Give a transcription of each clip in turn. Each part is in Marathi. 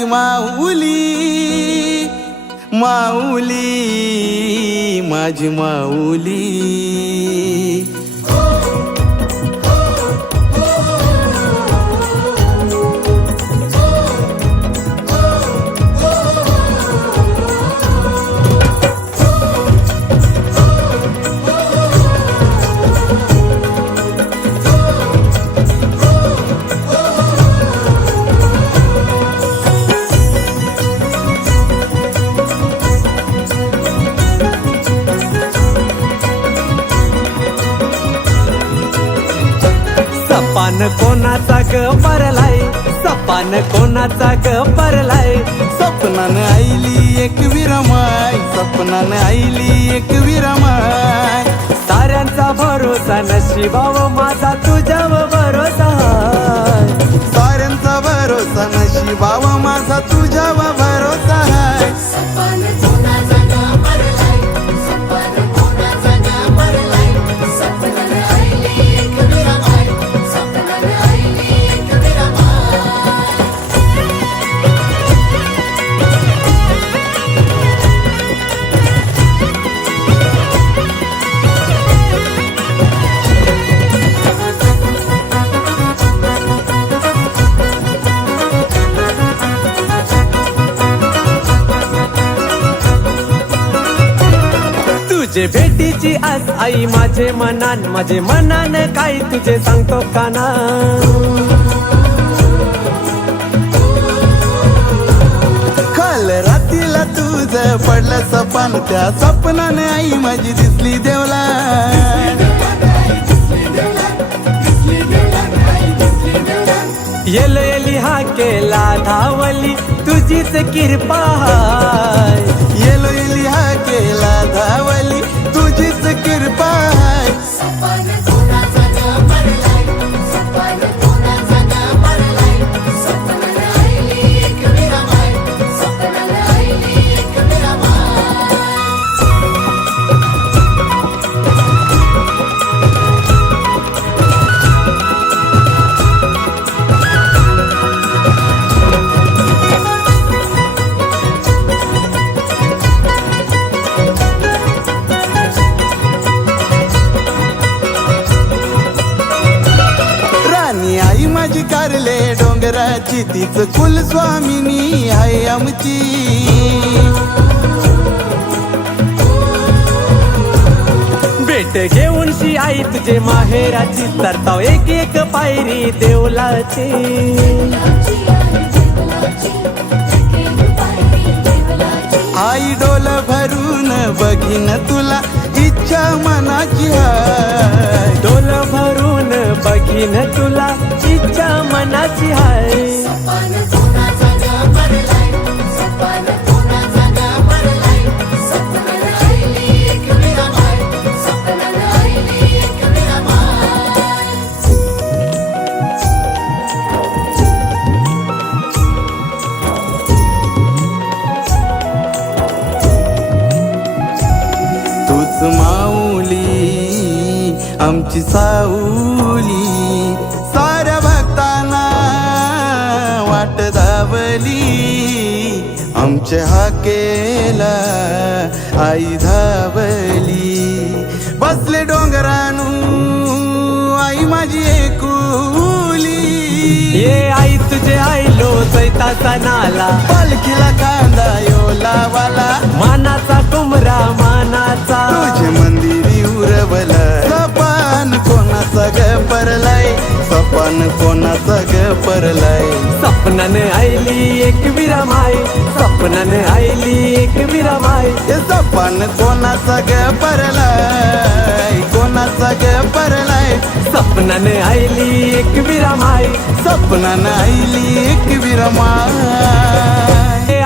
माझी माऊली माऊली माझी माऊली सपान कोणाचा ग परलाय सपान कोणाचा ग परलाय स्वप्नानं आईली एक विरमाय स्वप्नानं आईली एक विरमाय साऱ्यांचा भरोसा नशिबाव माझा तुझ्यावर भरोसा हाय. साऱ्यांचा भरोसा नशिबाव माझा तुझ्यावर भरोसा आहे सपान कोणाचा ग परलाय सपान कोणाचा ग परलाय सपनानं आईली एक विरमाय सपनानं आईली एक विरमाय तुझे भेटीची आस आई माझे मनान काय तुझे सांगतो काना काल रात्रीला तुझं पडलं सपन त्या सपनाने आई माझी दिसली देवला येली हा केला धावली तुझीच कृपा हाय. येलो येली हा केला धावली तुझीच कृपा आहे सपान कोणाचा ग परलाय सपान कोणाचा ग परलाय सपनानं आईली एक विरमाय सपनानं आईली एक विरमाय राणी आई माझी कारले डोंगराची तीच कुलस्वामिनी आहे आमची भेट घेऊन शी आई तुझे माहेराची तरताव एक एक पायरी देवलाची आई डोल भरून बघीन तुला इच्छा मनाची आहे डोल भरून बघीन तुला इच्छा मनाची हाय. सपान कोणाचा ग परलाय सपान कोणाचा ग परलाय सपनानं आईली एक विरमाय सपनानं आईली एक विरमाय तूच माऊली आमची साऊली साऱ्या भक्तांना वाट धावली आमच्या हाकेला आई धावली बसले डोंगरानू आई माझी एकुली ये आई तुझे आईलो चैताचा नाला पालखीला कांदा यो लावाला मानाचा कुमरा मानाचा तुझे मंदिरी उरवला सपान कोणाचा ग परलाय सपान कोणाचा ग परलाय सपनाने आईली एक विरमाय सपनाने आईली एक विरमाय हे सपान कोणाचा ग परलाय कोणाचा ग परलाय सपनाने आईली एक विरमाय सपनानं आईली एक विरमाय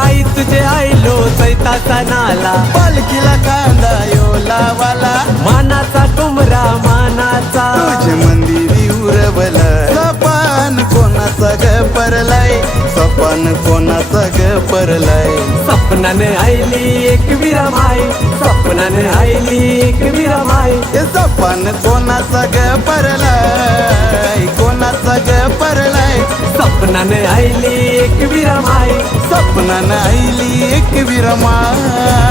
आई तुझे आईलो चैताचा नाला पालखीला कांदा यो लावाला मानाचा कुमरा मानाचा तुझे मंदिरी उरवला सपान कोणाचा ग परलाय सपान कोणाचा ग परलाय सपनाने आईली एक विरमाय माय स्वप्नानं आईली एक मीरा माय हे सपन कोणाचा ग परलाय कोणाचा ग परलाय स्वप्नानं आईली एक मीरा माय स्वप्नानं आईली एक विरमाय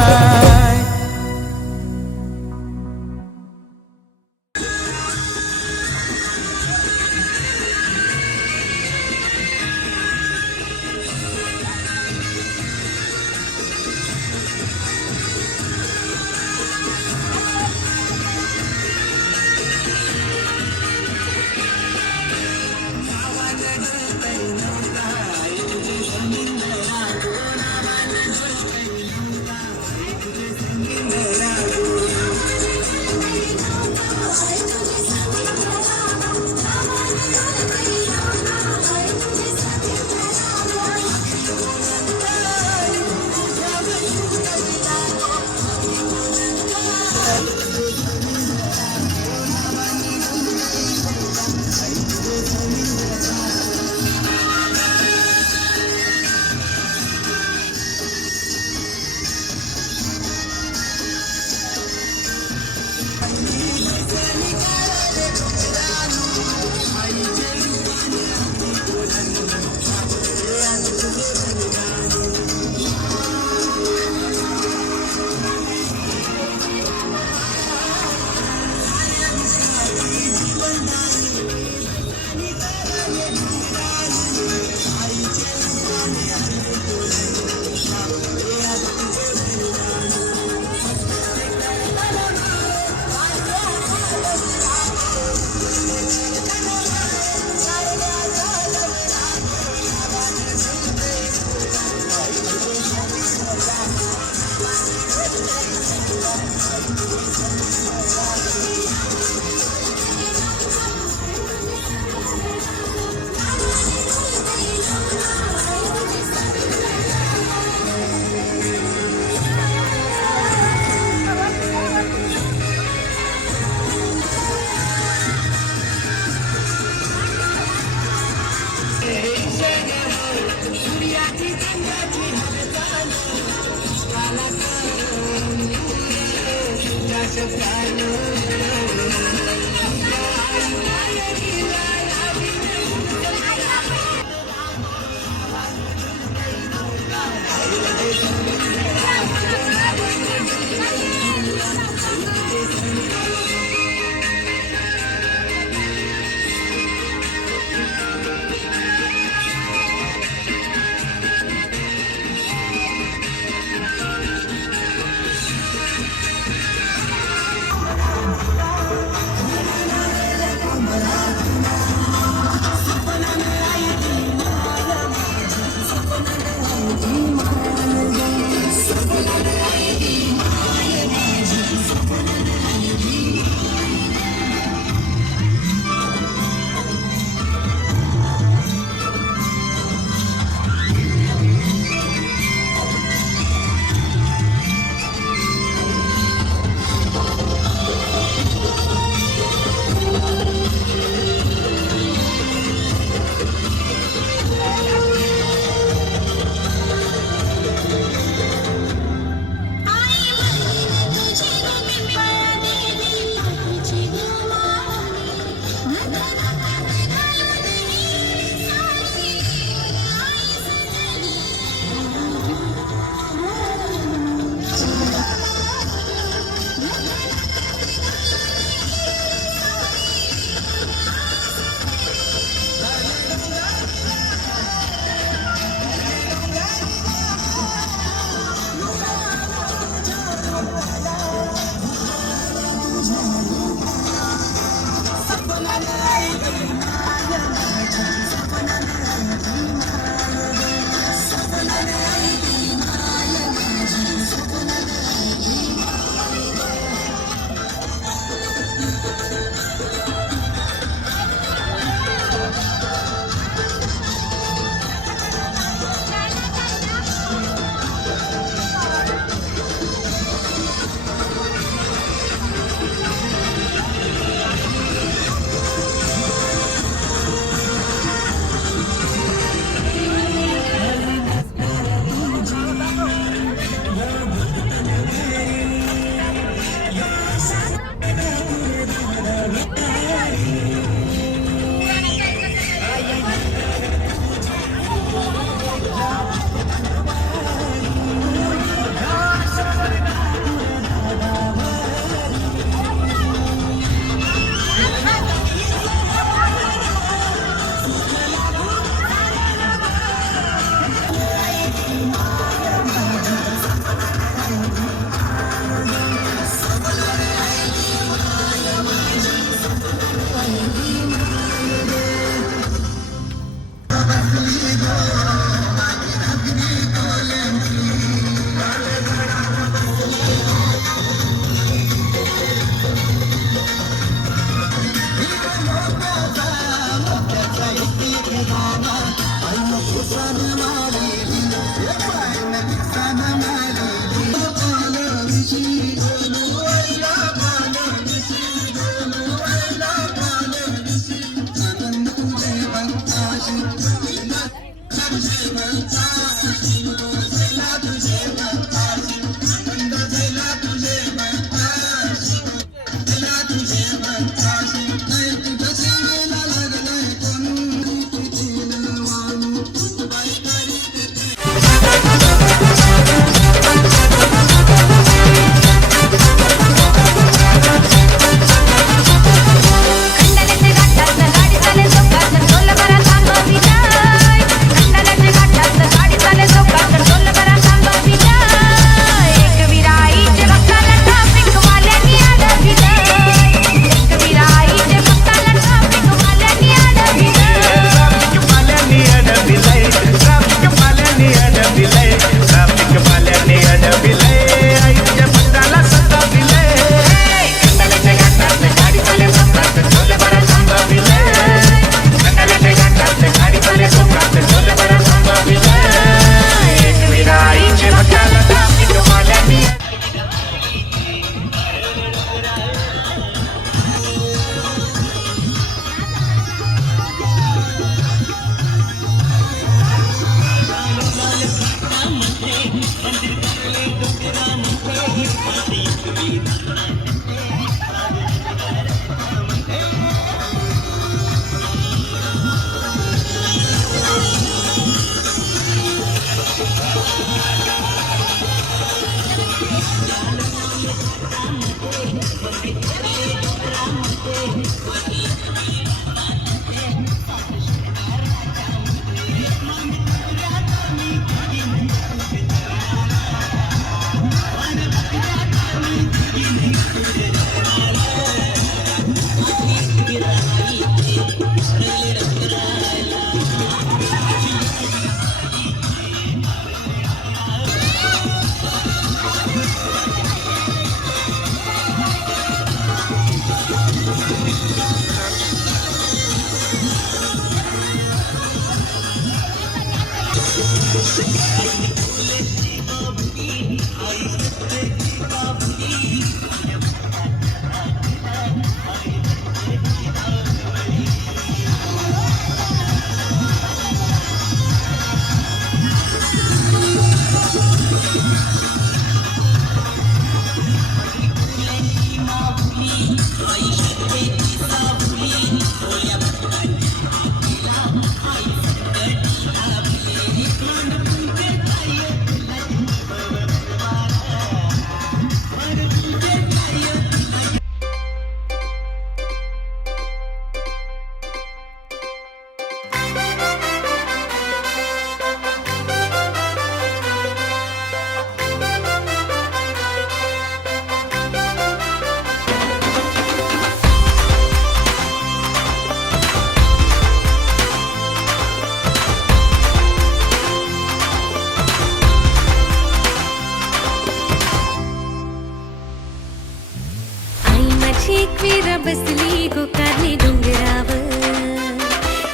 माझी एकवीरा बसली गोकारणी डोंगरावर,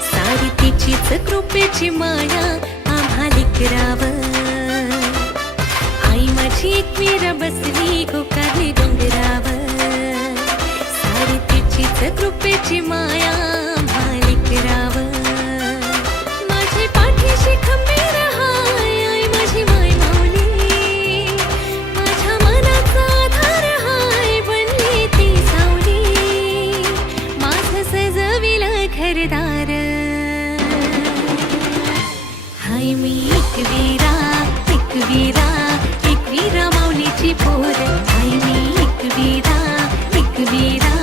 सारी तिचीच कृपेची माया आम्हा लेकरावर. आई माझी एकवीरा बसली गोकारणी डोंगरावर, सारी तिचीच कृपेची माया आम्हा लेकरावर. माझी पाठीशी खंबीर हाय आई माझी माय माऊली, माझ्या मनाचा आधार हाय बनली ती सावली, माझं सजविलं घरदार. हाय मी एकवीरा एकवीरा एकवीरा माऊलीची पोर. हाय मी एकवीरा एकवीरा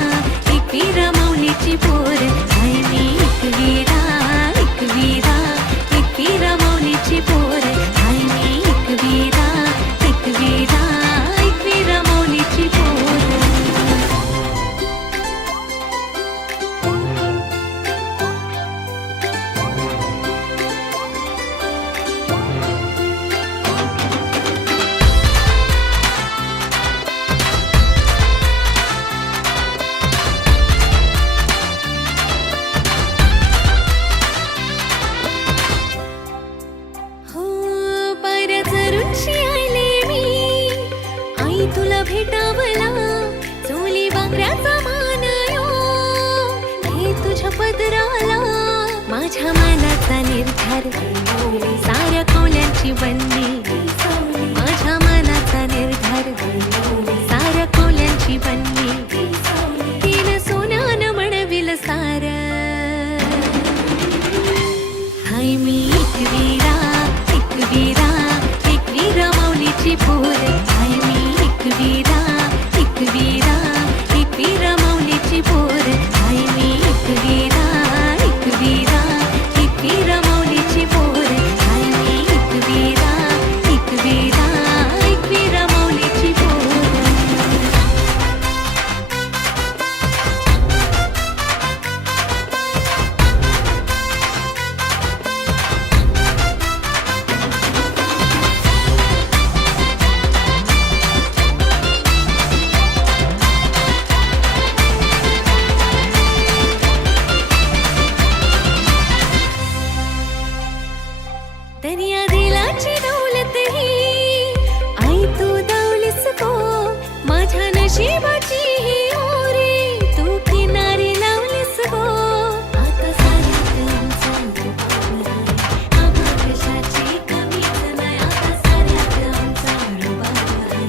एकवीरा माऊलीची पोर. हाय मी एकवीरा एकवीरा एकवीरा माऊलीची पोर. हाय मी एकवीरा एकवीरा एकवीरा माऊलीची पोर. तुला भेटावला चोली बांगड्याचा मान यो, घे तुझ्या पदराला माझ्या मनाचा निर्धार. साऱ्या कौल्यांची बंदी माझ्या मनाचा निर्धार, साऱ्या कौल्यांची बंदी तीन सोन्यानं म्हणविल सार. हाय मी एकवीरा एकवीरा एकवीरा माऊलीची पोर. हाय मी एकवीरा एकवीरा एकवीरा माऊलीची पोर. हाय मी एकवीरा एकवीरा एकवीरा माऊलीची पोर. हाय मी एकवीरा एकवीरा एकवीरा माऊलीची पोर. दरिया दिलाची दौलत ही आई तू दौलीस गो, माझ्या नशिबाची ही ओरी तू किनारी लावलीस गो. आता साऱ्यात आमचा रुबाब आहे, आम्हा कशाची कमीच नाही. आता साऱ्यात आमचा रुबाब आहे,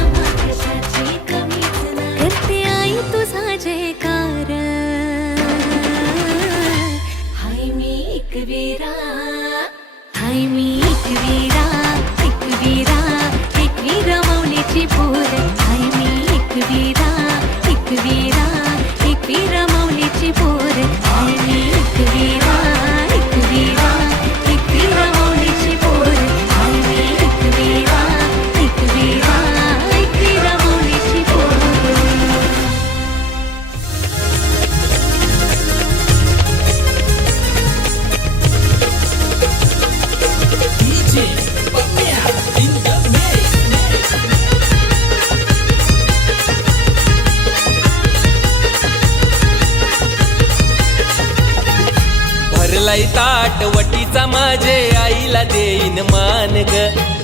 आम्हा कशाची कमीच नाही. करते आई तुझा जयकार. हाय मी एकवीरा हाय मी एकवीरा एकवीरा एकवीरा माऊलीची पोर. हाय मी एकवीरा एकवीरा एकवीरा माऊलीची पोर. हाय मी एकवीरा एकवीरा एकवीरा माऊलीची पोर. हाय मी एकवीरा एकवीरा एकवीरा माऊलीची पोर. भरलाई ताट वटीचा माझे आईला देईन मान ग.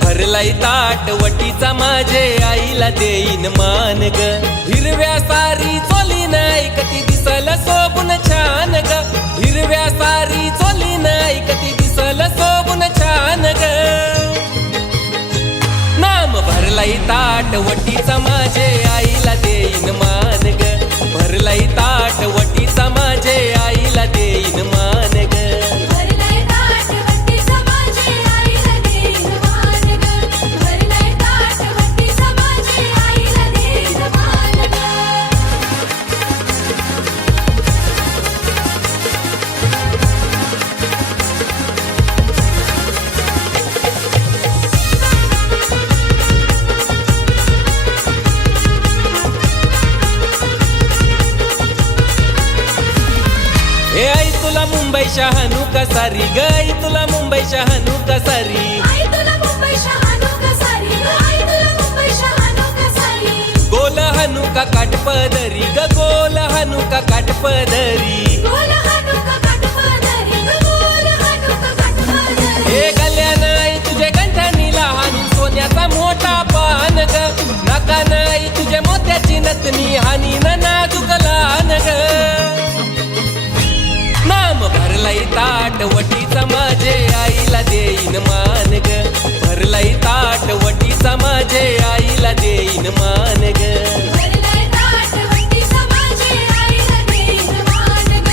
भरलाई ताट वटीचा माझे आईला देईन मान ग. हिरव्या सारी चोली नाही कधी दिसल सोबून छान ग. हिरव्या सारी चोली नाही कधी दिसल सोबून छान ग. नाम भरलाई ताट वटीचा माझे आईला देईन मान ग. भरलाई ताट वटीचा माझे आईला देईन मान ग. भरलाई ताट वटीचा माझे आईला देईन मान ग. भरलाई ताट वटीचा माझे आईला देईन मान ग. ए आई तुला मुंबई शहानू कसारी ग. आई तुला मुंबई शहानू कसारी. आई तुला मुंबई शहाणू कसारी. आई तुला मुंबई शहाणू कसारी. गोल हानू का काटपदरी ग गोल हानू का काटपदरी गोल हानुका काटपदरी ग गोल हानुका काटपदरी हे गल्या नाही तुझे गंठणीला हानी सोन्याचा मोठा पान ग नका नाही तुझे मोत्याची नतनी हानी न नाजूक लहान ग नाम भरलाई ताट वटीचा माझे आईला देईन मान ग भरलाई ताट वटीचा माझे आईला देईन मान ग भरलाय ताट वटी समाजे आईला देईन मान ग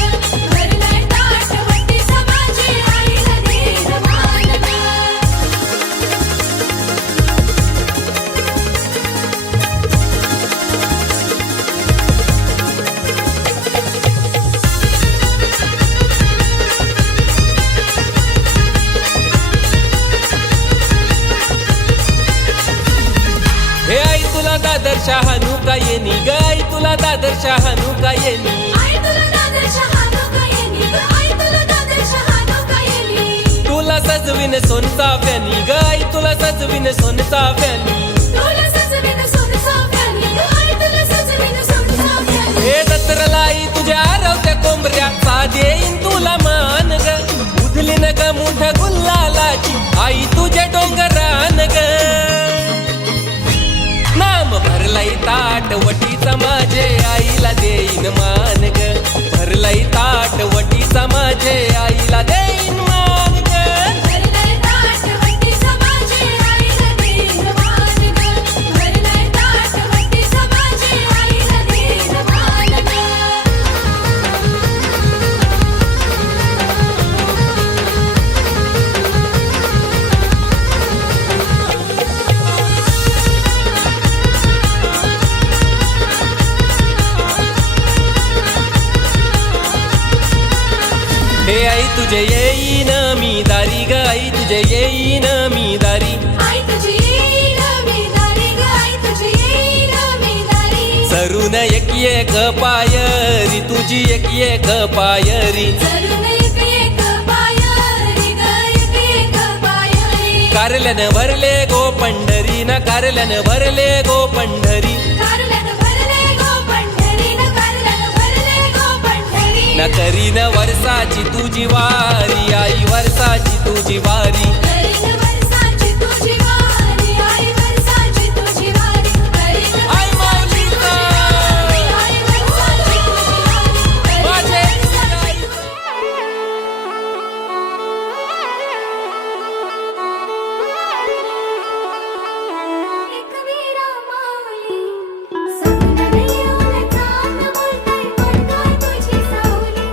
भरलाय ताट वटी समाजे आईला देईन मान ग हे आई तुला दादर शहानू का येनी ग आई तुला दादर शहानू का येनी आई तुला दादर शहानुका येनी ग आई तुला दादर शहानुका येनी तुला सजविन सोनचा व्यानी ग आई तुला सजविन सोनचा व्यानी तुला सजविन सोनचा प्यानी ग आई तुला सजविन सोनचा प्यानी हे दत्रलाई तुझ्या आरवत्या कोंबऱ्याचा देईन तुला मान ग उधली न ग मुठ गुल्लालाची आई तुझ्या डोंगरान ग नाम भरलाई ताट वटीचा माझे आईला देईन मान ग भरलाई ताट वटीचा माझे आईला देईन मान ग भरलाय ताट वटी समाजे आईला देईन मान ग भरलाय ताट वटी समाजे आईला देईन मान ग हे आई तुझे येईन मी दारी ग आई तुझे येईन मी दारी आई तुझी येईन मी दारी ग आई तुझी येईन मी दारी सरून एक पायरी तुझी एक पायरी जरून एक पायरी ग एक पायरी कारल्यानं भरले गो पंढरी न कारल्यानं भरले गो पंढरी कारल्यान भरले गो पंढरी न कारल्यान भरले गो पंढरी न करीन वर्षाची तुझी वारी आई वर्षाची तुझी वारी करीन वर्षाची तुझी वारी आई वर्षाची तुझी वारी करीन आई माऊलीचा आई वर्षाची तुझी वारी माझे एक वीरा माऊली सपनात येऊन चांद बोलतोय कोण तुझी सावली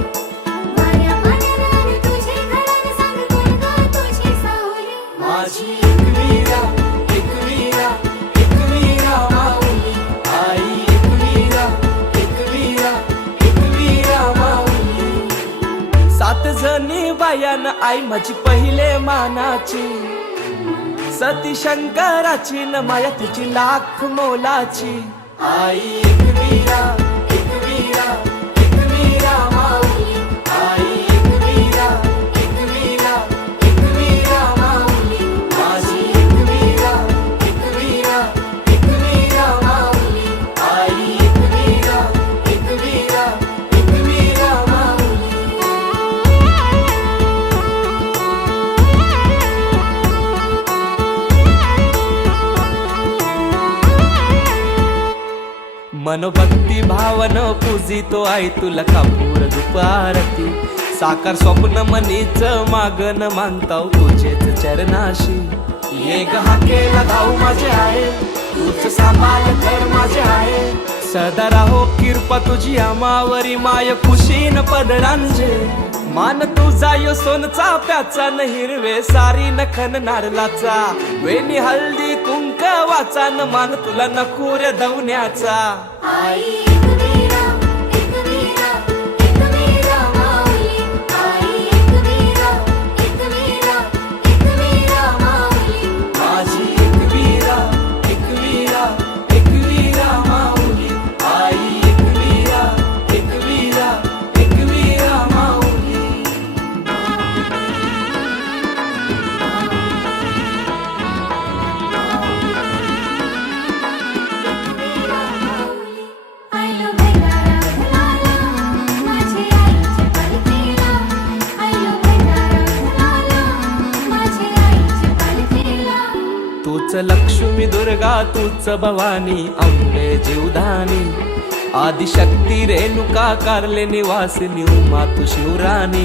माया माया तुझे घरात सांग कोण तुझी सावली माझी एकवीरा एकवीरा एकवीरा माऊली आई एकवीरा एकवीरा एकवीरा माऊली 7 जणी बायान आई माझी पहिले मानाची सती शंकराची न माया तिची लाख मोलाची आई एकवीरा एकवीरा एकवीरा माऊली आई एकवीरा एकवीरा एकवीरा माऊली माझी एकवीरा एकवीरा एकवीरा माऊली आई एकवीरा एकवीरा एकवीरा माऊली मनोभक्ती भावन पूजितो आई तुला कापूर दुपारती साकार स्वप्न मनीच मागन मानताव तुझेच चरणाशी ये गहा केला धाऊ माझे आहे तूच सांभाळ कर माझे आहे सदा राहो कृपा तुझी आमावरी माय खुशीन पदरांजे मान तुझा यो सोनचा प्याचा न हिरवे सारी नखन नारलाचा वेणी हल्दी कुंक वाचा न मान तुला नकुर दवण्याचा आई एकवीरा एकवीरा एकवीरा माऊली आई एकवीरा एकवीरा एकवीरा माऊली माझी एकवीरा एकवीरा एकवीरा माऊली आई एकवीरा एकवीरा एकवीरा माऊली एकवीरा माऊली दुर्गा तूच भवानी अंबे जीवधानी आदिशक्ती रेणुका कारले निवासिनी उमा तू शिवराणी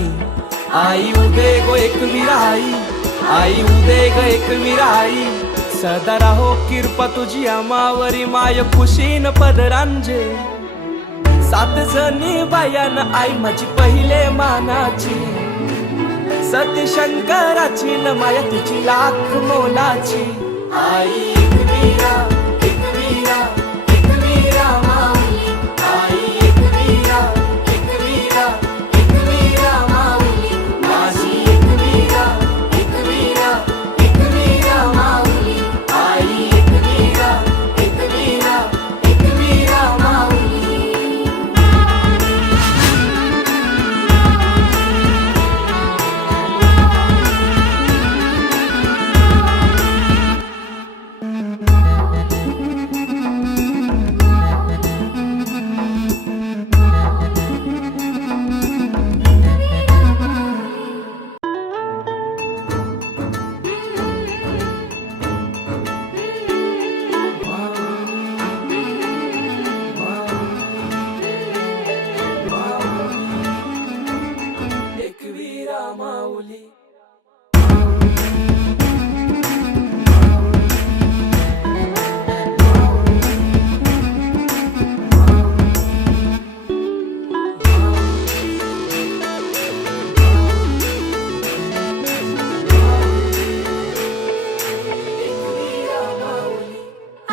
आई उदे गो एकवीरा आई उदे ग एकवीरा आई सदा राहो किरपा तुझी आमावरी माय खुशीन पदरांजे सात जणी बायान आई माझी पहिले मानाची सती शंकराची न माया तुझी लाख मोलाची आई एकवीरा एकवीरा एकवीरा माऊली आई एकवीरा एकवीरा एकवीरा माऊली माझी एकवीरा एकवीरा एकवीरा माऊली आई एकवीरा एकवीरा एकवीरा माऊली एकवीरा माऊली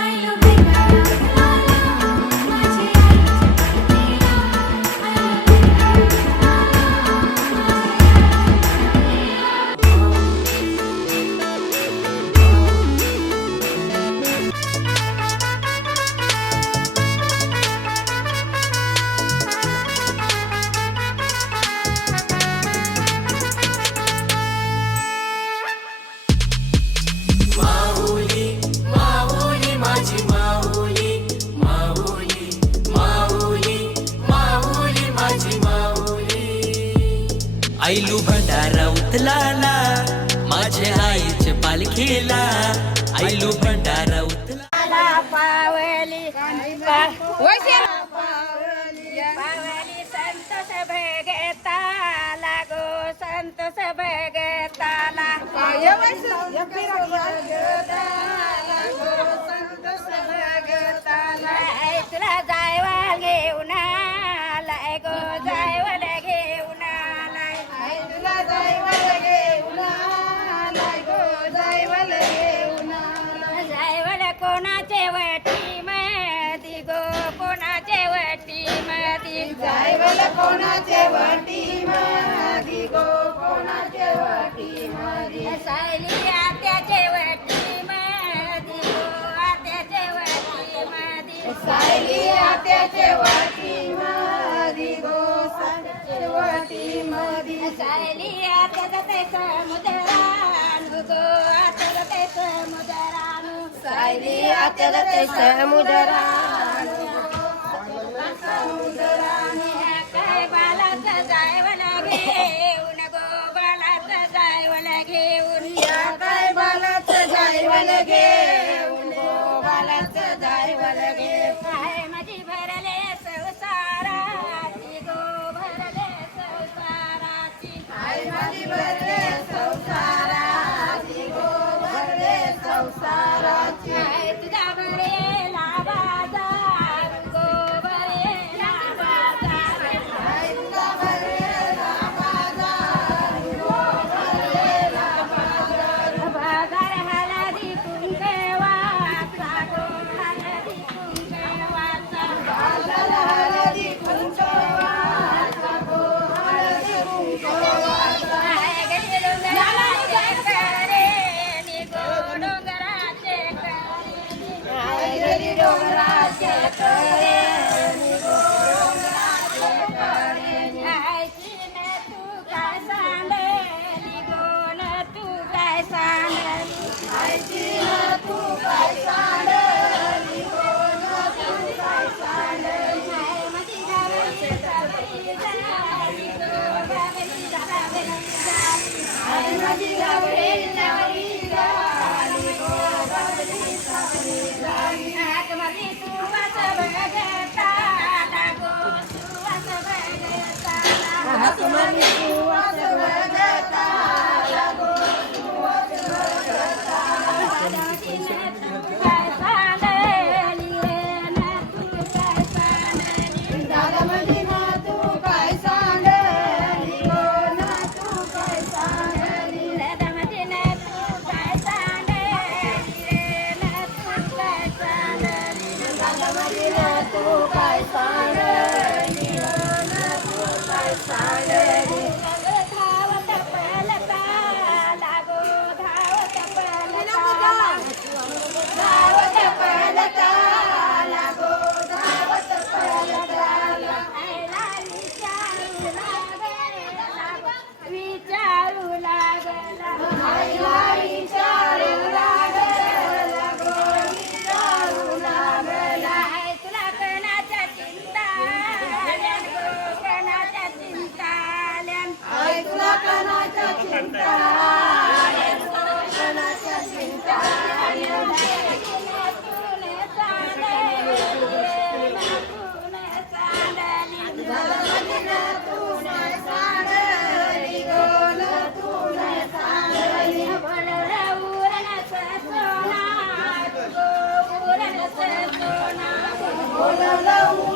आयलो बेटा माझी माऊली माऊली माझी माऊली माऊली माऊली माऊली माझी माऊली आईलू भंडारा उतलाला माझ्या आईच्या पालखीला आईलू भंडारा उतला पावली संतोष भगताला गो संतोष भगताला तुला जायवा घेऊन आलाय गो जायवाला घेऊन आलाय तुला जायवाला घेऊन आलाय गो जायवाला घेऊन आलाय जायवाला कोणाचे वटी मधी गो कोणाचे वटी मधी जायवाला कोणाचे वटी मधी गो कोणाचे वटी मधी सायली आत्याचे वटी मधी गो आत्याचे वटी मधी सायली आत्याचे वटी मधी गो सात्याचे वटी मधी सायली आत्याचा ते समुद्रानु गो आत्याचा ते समुद्रानु सायली आत्याचा ते समुद्रानु काय बालाचं जायवला घेऊन गो बालाचं जायवला घेऊन या काय बालाचं जायवला घेऊन गो बालाचं जायवला घेऊन काय माझी भरले संसाराची गो भरले संसाराची काय माझी भरले संसाराची गो भरले संसाराची काय तुझ्या भरेला बाजार गो भरेला बाजार काय तुझा भरेला बाजार बोलवलं